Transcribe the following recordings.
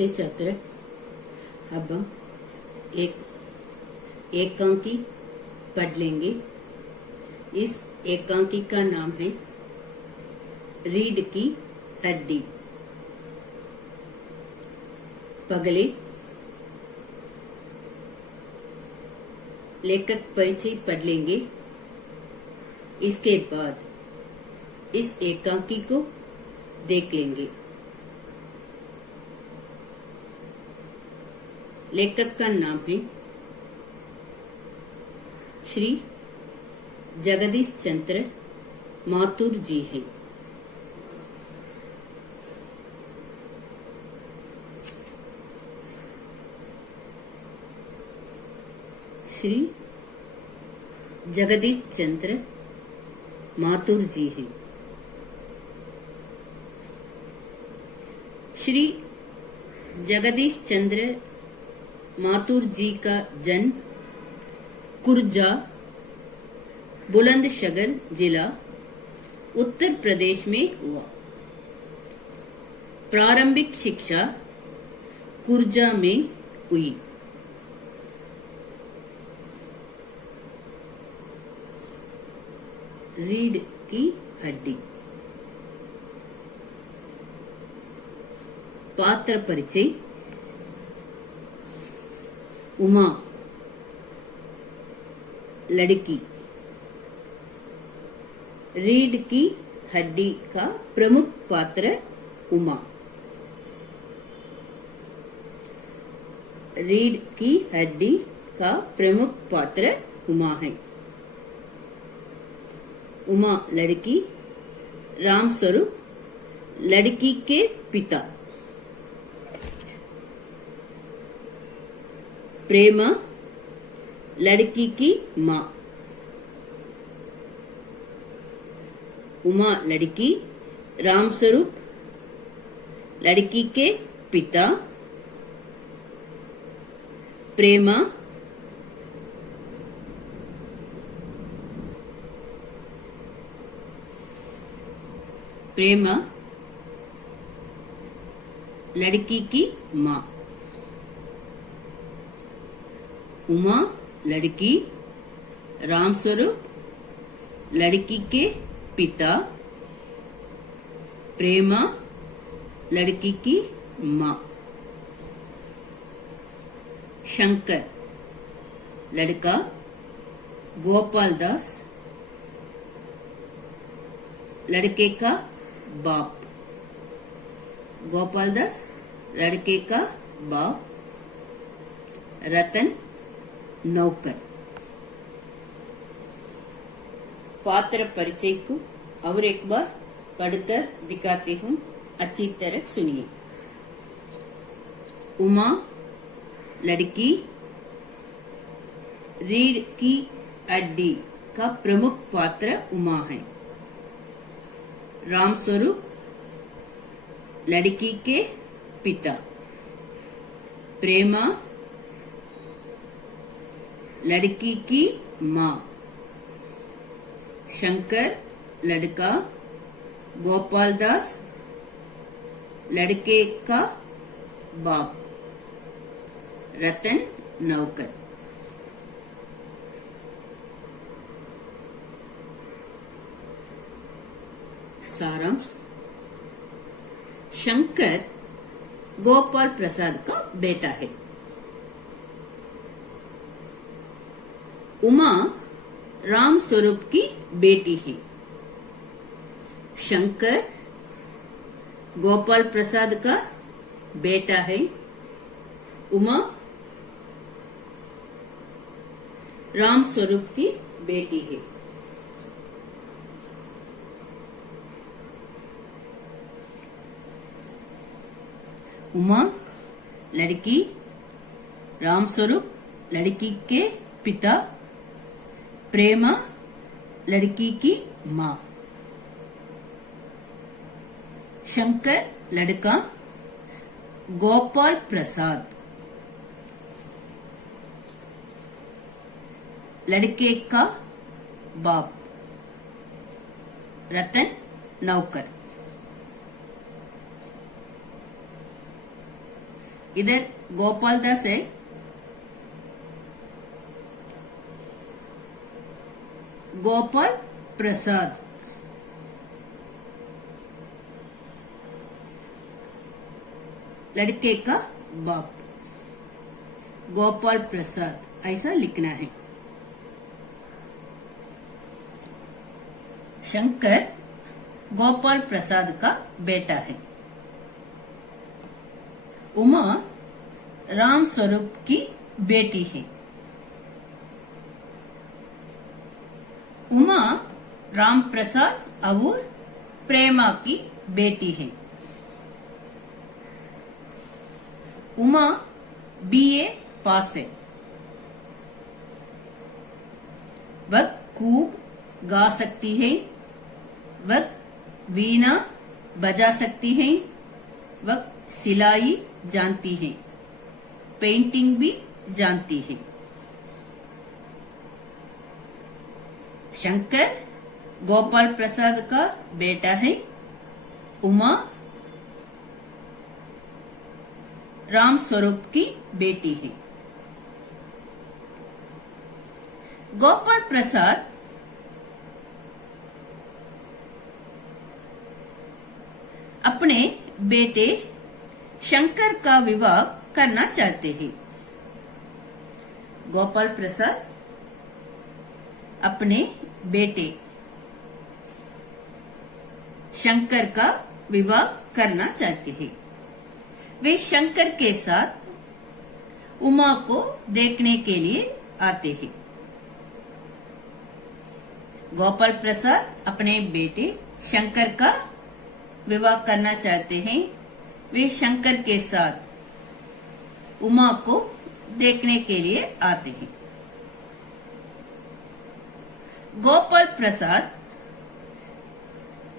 नमस्ते छात्र। अब हम एक एकांकी पढ़ लेंगे। इस एकांकी का नाम है रीढ़ की हड्डी। पगले लेखक परिचय पढ़ लेंगे। इसके बाद इस एकांकी को देख लेंगे। लेखक का नाम है श्री जगदीश चंद्र माथुर जी है। श्री जगदीश चंद्र माथुर जी है। श्री जगदीश चंद्र माथुर जी का जन्म कुर्जा बुलंदशहर जिला उत्तर प्रदेश में हुआ। प्रारंभिक शिक्षा कुर्जा में हुई। रीढ़ की हड्डी। पात्र परिचय। उमा लड़की। रीढ़ की हड्डी का प्रमुख पात्र उमा। रीढ़ की हड्डी का प्रमुख पात्र उमा है। उमा लड़की। राम स्वरूप लड़की के पिता। प्रेमा लड़की की माँ। उमा लड़की। राम स्वरूप लड़की के पिता। प्रेमा प्रेमा लड़की की माँ। उमा लड़की। राम स्वरूप लड़की के पिता। प्रेमा लड़की की माँ। शंकर लड़का। गोपाल दास लड़के का बाप। गोपाल दास लड़के का बाप। रतन नौकर। पात्र परिचय को और एक बार पढ़कर दिखाती हूँ, अच्छी तरह सुनिए। उमा लड़की। रीढ़ की हड्डी का प्रमुख पात्र उमा है। राम स्वरूप लड़की के पिता। प्रेमा लड़की की माँ। शंकर लड़का। गोपाल दास लड़के का बाप। रतन नौकर। सारांश। शंकर गोपाल प्रसाद का बेटा है। उमा राम स्वरूप की बेटी है। शंकर गोपाल प्रसाद का बेटा है। उमा राम स्वरूप की बेटी है। उमा लड़की। राम स्वरूप लड़की के पिता। प्रेमा लड़की की माँ। शंकर लड़का। गोपाल प्रसाद लड़के का बाप। रतन नौकर। इधर गोपाल दास है, गोपाल प्रसाद, लड़के का बाप, गोपाल प्रसाद, ऐसा लिखना है। शंकर गोपाल प्रसाद का बेटा है। उमा राम स्वरूप की बेटी है। उमा राम प्रसाद और प्रेमा की बेटी है। उमा बीए पास है। वह खूब गा सकती है। वह वीणा बजा सकती है। वह सिलाई जानती है, पेंटिंग भी जानती है। शंकर गोपाल प्रसाद का बेटा है। उमा राम स्वरूप की बेटी है। गोपाल प्रसाद अपने बेटे शंकर का विवाह करना चाहते हैं। गोपाल प्रसाद अपने बेटे शंकर का विवाह करना चाहते हैं। वे शंकर के साथ उमा को देखने के लिए आते हैं। गोपाल प्रसाद अपने बेटे शंकर का विवाह करना चाहते हैं। वे शंकर के साथ उमा को देखने के लिए आते हैं। गोपाल प्रसाद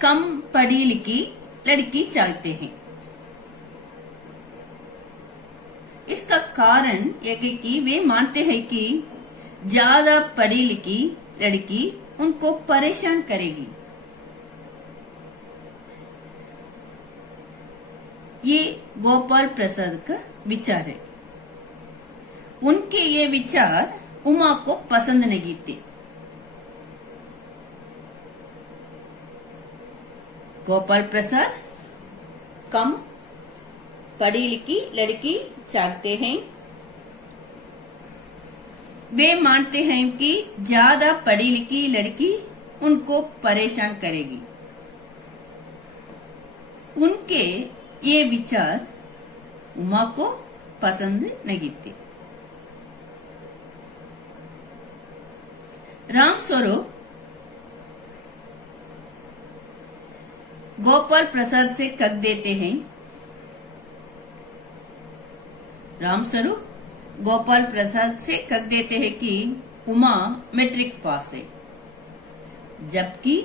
कम पढ़ी लिखी लड़की चाहते हैं। इसका कारण यह है कि वे मानते हैं कि ज्यादा पढ़ी लिखी लड़की उनको परेशान करेगी। ये गोपाल प्रसाद का विचार है। उनके ये विचार उमा को पसंद नहीं थे। गोपाल प्रसाद कम पढ़ी लिखी लड़की चाहते हैं। वे मानते हैं कि ज्यादा पढ़ी लिखी लड़की उनको परेशान करेगी। उनके ये विचार उमा को पसंद नहीं थे। राम स्वरूप गोपाल प्रसाद से कह देते हैं। राम स्वरूप गोपाल प्रसाद से कह देते हैं कि उमा मैट्रिक पास है, जबकि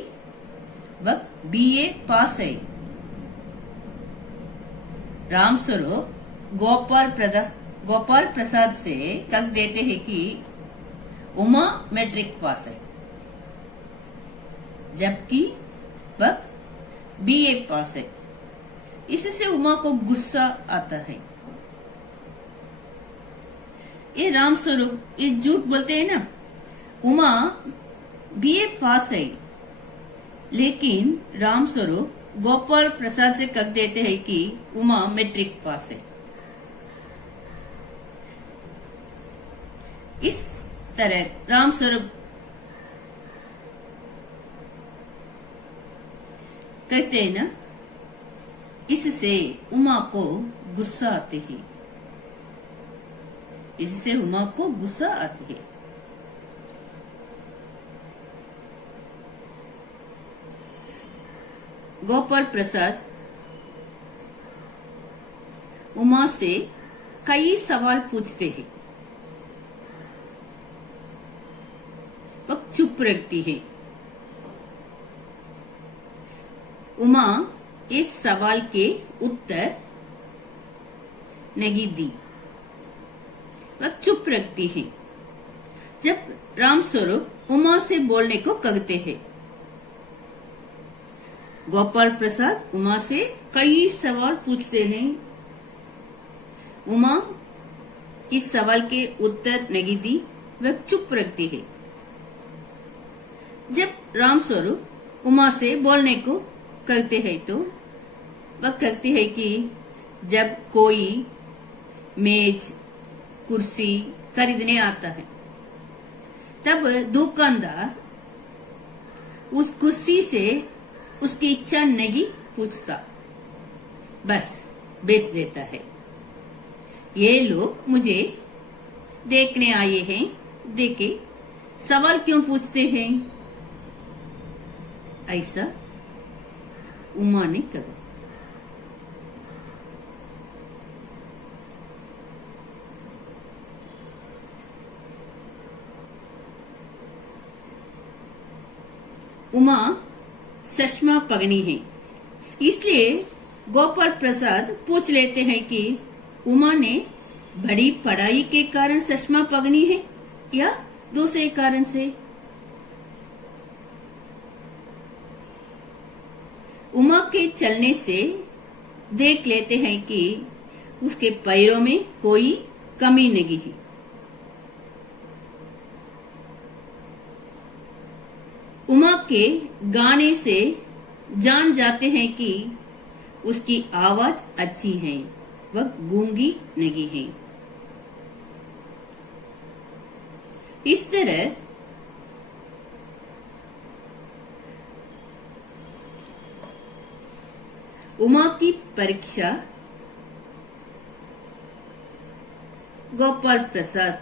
वह बीए पास है। राम स्वरूप गोपाल प्रसाद से कह देते हैं कि उमा मैट्रिक पास है, जबकि वह बीए पास है। इससे उमा को गुस्सा आता है। ये राम स्वरूप ये झूठ बोलते हैं ना। उमा बीए पास है, लेकिन राम स्वरूप गोपाल प्रसाद से कह देते हैं कि उमा मैट्रिक पास है। इस तरह राम स्वरूप कहते हैं ना, इससे उमा को गुस्सा आती है। इससे उमा को गुस्सा आती है। गोपाल प्रसाद उमा से कई सवाल पूछते हैं। वह चुप रखती है। उमा इस सवाल के उत्तर नहीं दी। वह चुप रखती है। जब राम स्वरूप उमा से बोलने को कहते हैं, गोपाल प्रसाद उमा से कई सवाल पूछते हैं। उमा इस सवाल के उत्तर नहीं दी, वह चुप रखती है। जब रामस्वरूप उमा से बोलने को कहते हैं तो वह कहती है कि जब कोई मेज कुर्सी खरीदने आता है तब दुकानदार उस कुर्सी से उसकी इच्छा नहीं पूछता, बस बेच देता है। ये लोग मुझे देखने आए हैं, देखे सवाल क्यों पूछते हैं? ऐसा उमा ने कहा। उमा चश्मा पगनी है, इसलिए गोपाल प्रसाद पूछ लेते हैं कि उमा ने बड़ी पढ़ाई के कारण चश्मा पगनी है या दूसरे कारण से। उमा के चलने से देख लेते हैं कि उसके पैरों में कोई कमी नहीं है। उमा के गाने से जान जाते हैं कि उसकी आवाज अच्छी है, वह गूंगी नहीं है। इस तरह उमा की परीक्षा गोपाल प्रसाद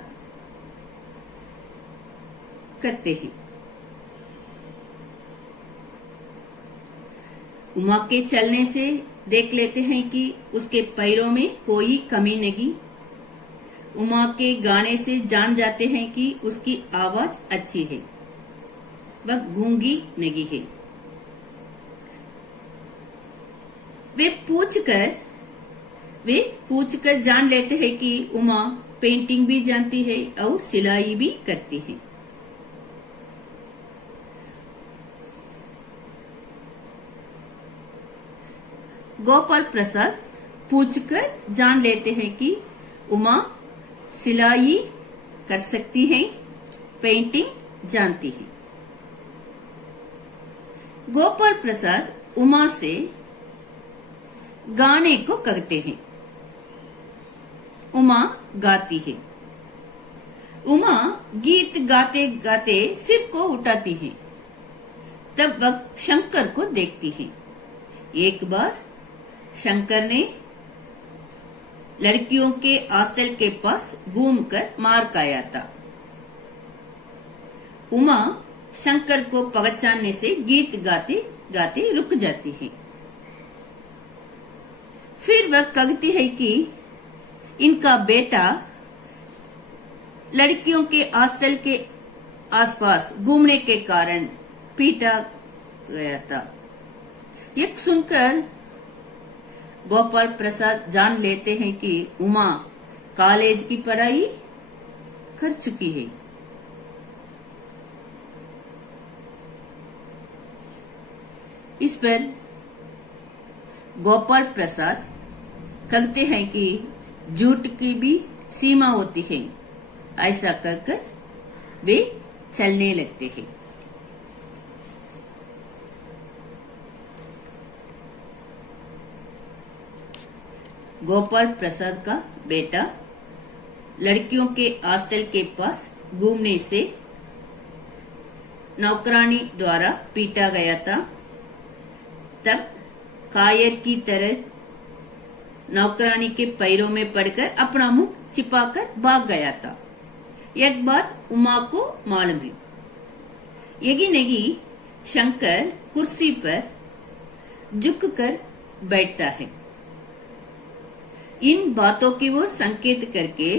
करते हैं। उमा के चलने से देख लेते हैं कि उसके पैरों में कोई कमी नहीं। उमा के गाने से जान जाते हैं कि उसकी आवाज अच्छी है, वह गूंगी नहीं है। वे पूछकर जान लेते हैं कि उमा पेंटिंग भी जानती है और सिलाई भी करती है। गोपाल प्रसाद पूछकर जान लेते हैं कि उमा सिलाई कर सकती है, पेंटिंग जानती है। गोपाल प्रसाद उमा से गाने को कहते हैं। उमा गाती है। उमा गीत गाते गाते सिर को उठाती है। तब वह शंकर को देखती है। एक बार शंकर ने लड़कियों के हॉस्टल के पास घूमकर मार खाया था। उमा शंकर को पहचानने से गीत गाते गाते रुक जाती है। फिर वह कहती है कि इनका बेटा लड़कियों के हॉस्टल के आसपास घूमने के कारण पीटा गया था। यह सुनकर गोपाल प्रसाद जान लेते हैं कि उमा कॉलेज की पढ़ाई कर चुकी है। इस पर गोपाल प्रसाद कहते हैं कि झूठ की भी सीमा होती है। ऐसा कहकर वे चलने लगते हैं। गोपाल प्रसाद का बेटा लड़कियों के हॉस्टल के पास घूमने से नौकरानी द्वारा पीटा गया था। तब कायर की तरह नौकरानी के पैरों में पड़कर अपना मुंह छिपाकर भाग गया था। एक बात उमा को मालूम है। यही नहीं, शंकर कुर्सी पर झुककर बैठता है। इन बातों की वो संकेत करके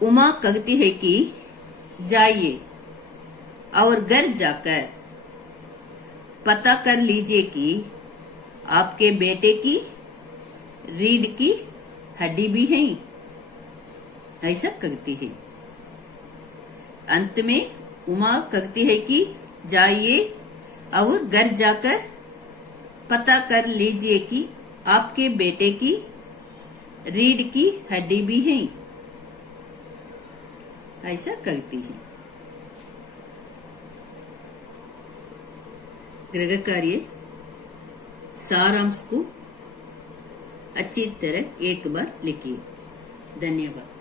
उमा कहती है कि जाइए और घर जाकर पता कर लीजिए कि आपके बेटे की रीढ़ की हड्डी भी है। ऐसा कहती है। अंत में उमा कहती है कि जाइए और घर जाकर पता कर लीजिए कि आपके बेटे की रीढ़ की हड्डी भी है, ऐसा करती है। गृह कार्य सारांश को अच्छी तरह एक बार लिखिए। धन्यवाद।